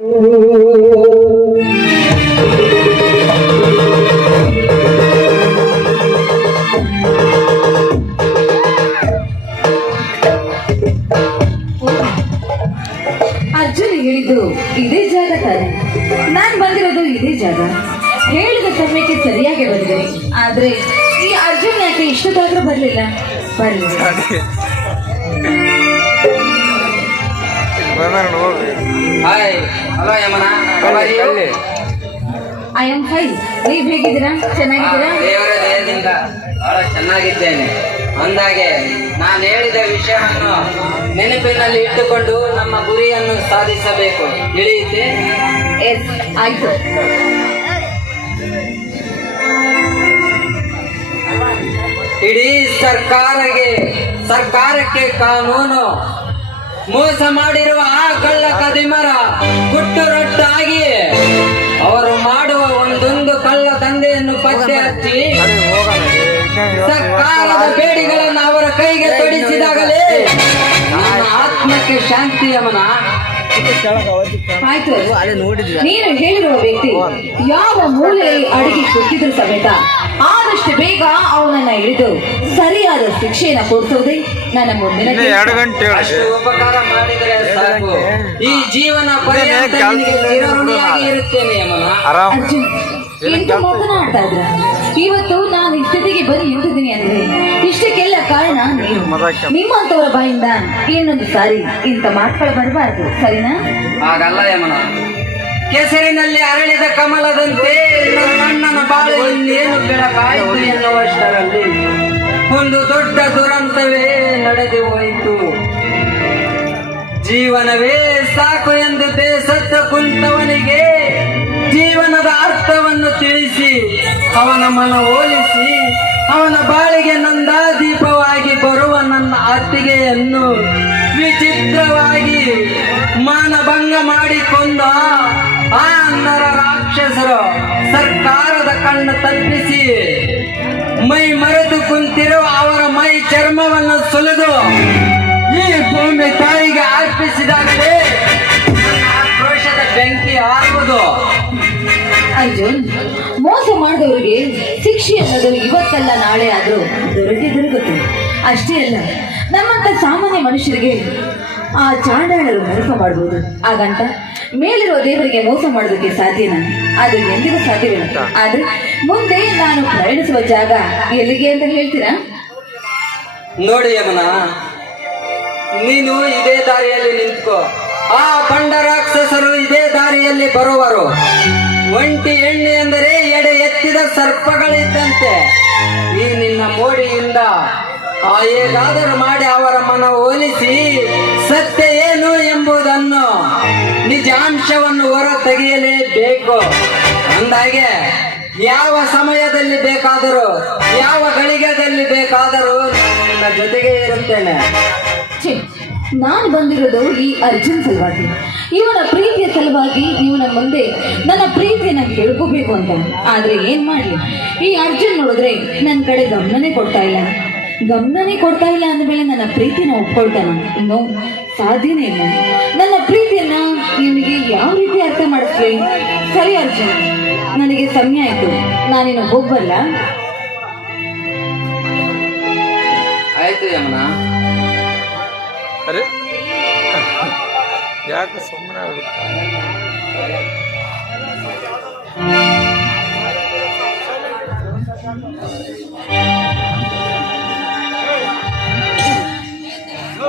ಅರ್ಜುನ್ ಹೇಳಿದ್ದು ಇದೇ ಜಾಗ ತಾನೆ. ನಾನ್ ಬಂದಿರೋದು ಇದೇ ಜಾಗ. ಹೇಳಿದ ಸಮಯಕ್ಕೆ ಸರಿಯಾಗಿ ಬಂದಿದೆ. ಆದ್ರೆ ಈ ಅರ್ಜುನ್ ಯಾಕೆ ಇಷ್ಟದಾದ್ರೂ ಬರ್ಲಿಲ್ಲ? ಬರ್ಲಿ ನೋಡ್ರಿ ಹಾಯ್ ಹಲೋ ಯಮನ ಅಲ್ಲಿ. ಐ ಆಮ್ ಫೈನ್ ನೀವ್ ಹೇಗಿದ್ದೀರಾ? ಚೆನ್ನಾಗಿದ್ದೀರಾ? ದೇವರ ದಯದಿಂದ ಬಹಳ ಚೆನ್ನಾಗಿದ್ದೇನೆ. ಅಂದಾಗೆ ನಾನು ಹೇಳಿದ ವಿಷಯವನ್ನು ನೆನಪಿನಲ್ಲಿ ಇಟ್ಟುಕೊಂಡು ನಮ್ಮ ಗುರಿಯನ್ನು ಸಾಧಿಸಬೇಕು. ತಿಳಿಯುತ್ತೆ? ಎಸ್ ಆಯ್ತು. ಇಡೀ ಸರ್ಕಾರಕ್ಕೆ ಸರ್ಕಾರಕ್ಕೆ ಕಾನೂನು ಮೋಸ ಮಾಡಿರುವ ಆ ಕಳ್ಳ ಕದಿಮರ ಗುಟ್ಟು ರೊಟ್ಟಾಗಿ ಅವರು ಮಾಡುವ ಒಂದೊಂದು ಕಳ್ಳ ತಂದೆಯನ್ನು ಪತ್ತೆ ಹಚ್ಚಿ ಸರ್ಕಾರದ ಬೇಡಿಗಳನ್ನು ಅವರ ಕೈಗೆ ತೊಡಿಸಿದಾಗಲೇ ನನ್ನ ಆತ್ಮಕ್ಕೆ ಶಾಂತಿ ಯಮನ. ಆಯ್ತು. ನೀನು ಹೇಳಿರುವ ವ್ಯಕ್ತಿ ಯಾವ ಮೂಲೆಯಲ್ಲಿ ಅಡಿಗೆ ಕೊಟ್ಟಿದ್ರು ಸಮೇತ ಆದಷ್ಟು ಬೇಗ ಅವನನ್ನ ಹಿಡಿದು ಸರಿಯಾದ ಶಿಕ್ಷೆಯನ್ನು ಕೊಡಿಸೋದೇ ನನ್ನ ಮುಂದಿನ ಎರಡು ಗಂಟೆ ಉಪಕಾರ ಮಾಡಿದರೆ ಸಾಕು. ಈ ಜೀವನ ಪರ್ಯಂತ ಕೆಲ್ಸ ನಿನಗೆ ಚಿರಋಣಿಯಾಗಿ ಇರುತ್ತೇನೆ ಯಮನ. ಅರ್ಜುನ್ ಎಂತ ಮಾತನಾಡ್ತಾ ಇದ್ರ? ಇವತ್ತು ನಾನು ಇಷ್ಟತೆಗೆ ಬರೀ ಇರುತ್ತಿದ್ದೀನಿ ಅಂದ್ರೆ ಇಷ್ಟಕ್ಕೆಲ್ಲ ಕಾರಣ ನೀವು. ನಿಮ್ಮಂತವರ ಬಾಯಿಂದ ಏನೊಂದು ಸಾರಿ ಇಂಥ ಮಾತುಗಳು ಬರಬಾರ್ದು ಸರಿನಾ? ಹಾಗಲ್ಲ ಯಮನ. ಕೆಸರಿನಲ್ಲಿ ಅರಳಿದ ಕಮಲದಂತೆ ನನ್ನ ಅಣ್ಣನ ಬಾಳು ಇನ್ನೇನು ಬೆಳಕಾಯಿತು ಎನ್ನುವಷ್ಟರಲ್ಲಿ ಒಂದು ದೊಡ್ಡ ದುರಂತವೇ ನಡೆದು ಹೋಯಿತು. ಜೀವನವೇ ಸಾಕು ಎಂದು ಬೇಸತ್ತ ಕುಂತವನಿಗೆ ಜೀವನದ ಅರ್ಥವನ್ನು ತಿಳಿಸಿ, ಅವನ ಮನ ಹೋಲಿಸಿ, ಅವನ ಬಾಳಿಗೆ ನಂದಾದೀಪವಾಗಿ ಬರುವ ನನ್ನ ಅತ್ತಿಗೆಯನ್ನು ವಿಚಿತ್ರವಾಗಿ ಮಾನಭಂಗ ಮಾಡಿಕೊಂಡ ಆ ರಾಕ್ಷಸರು ಸರ್ಕಾರದ ಕಣ್ಣು ತಪ್ಪಿಸಿ ಮೈ ಮರೆತು ಕುಂತಿರುವ ಅವರ ಮೈ ಚರ್ಮವನ್ನು ಸುಲಿದು ಈ ಭೂಮಿ ತಾಯಿಗೆ ಅರ್ಪಿಸಿದಾಗಲೇ ಆಕ್ರೋಶದ ಬೆಂಕಿ ಹಾಕುವುದು. ಅರ್ಜುನ್, ಮೋಸ ಮಾಡಿದವರಿಗೆ ಶಿಕ್ಷೆ ಅನ್ನೋದು ಇವತ್ತಲ್ಲ, ನಾಳೆ ಆದರೂ ದೊರಕಿ ದೊರಕುತ್ತೆ ಅಷ್ಟೇ ಅಲ್ಲ, ನಮ್ಮಂತ ಸಾಮಾನ್ಯ ಮನುಷ್ಯರಿಗೆ ಆ ಚಾಂಡಾಳರು ಮೋಸ ಮಾಡಬಹುದು ಹಾಗಂತ ಮೇಲಿರುವ ದೇವರಿಗೆ ಮೋಸ ಮಾಡೋದಕ್ಕೆ ಸಾಧ್ಯನಾ ಅದು ಎಂದಿಗೂ ಸಾಧ್ಯವಿಲ್ಲ. ಆದ್ರೆ ಮುಂದೆ ನಾನು ಪ್ರಯಾಣಿಸುವ ಜಾಗ ಎಲ್ಲಿಗೆ ಅಂತ ಹೇಳ್ತೀರಾ? ನೋಡಿ ಯಮನ, ನೀನು ಇದೇ ದಾರಿಯಲ್ಲಿ ನಿಂತ್ಕೋ. ಆ ಬಂಡ ರಾಕ್ಷಸರು ಇದೇ ದಾರಿಯಲ್ಲಿ ಬರುವರು. ಒಂಟಿ ಎಣ್ಣೆ ಎಂದರೆ ಎಡೆ ಎತ್ತಿದ ಸರ್ಪಗಳಿದ್ದಂತೆ. ಈ ನಿನ್ನ ಮೋಡಿಯಿಂದ ಹೇಗಾದರೂ ಮಾಡಿ ಅವರ ಮನ ಹೋಲಿಸಿ ಸತ್ಯ ಏನು ಎಂಬುದನ್ನು ನಿಜಾಂಶವನ್ನು ಹೊರ ತೆಗೆಯಲೇಬೇಕು ಅಂದಾಗೆ ಯಾವ ಸಮಯದಲ್ಲಿ ಬೇಕಾದರೂ, ಯಾವ ಗಳಿಗೆದಲ್ಲಿ ಬೇಕಾದರೂ ನನ್ನ ಜೊತೆಗೆ ಇರುತ್ತೇನೆ. ನಾನು ಬಂದಿರೋದು ಈ ಅರ್ಜುನ್ ಸಲುವಾಗಿ. ಇವನ ಪ್ರೀತಿಯ ಸಲುವಾಗಿ ಇವನ ಮುಂದೆ ನನ್ನ ಪ್ರೀತಿಯನ್ನ ಹೇಳ್ಕೋಬೇಕು ಅಂತ. ಆದ್ರೆ ಏನ್ ಮಾಡಲಿ? ಈ ಅರ್ಜುನ್ ನೋಡಿದ್ರೆ ನನ್ನ ಕಡೆ ಗಮನನೇ ಕೊಡ್ತಾ ಇಲ್ಲ. ಗಮನನೇ ಕೊಡ್ತಾ ಇಲ್ಲ ಅಂದಮೇಲೆ ನನ್ನ ಪ್ರೀತಿನ ಒಪ್ಕೊಳ್ತಾನ ನೋ ಸಾಧ್ಯನೇ ಇಲ್ಲ. ನನ್ನ ಪ್ರೀತಿಯನ್ನ ನಿಮಗೆ ಯಾವ ರೀತಿ ಅರ್ಥ ಮಾಡಿಸ್ಲಿ? ಸರಿ ಅರ್ಜುನ್ ನನಗೆ ಸಮಯ ಆಯ್ತು. ನಾನಿನ್ನು ಹೋಗ್ಬಲ್ಲ ಆಯ್ತು ಯಮನ. ಅರೆ ಯಾಕೆ ಸುಮ್ಮನೆ ಆಗುತ್ತೆ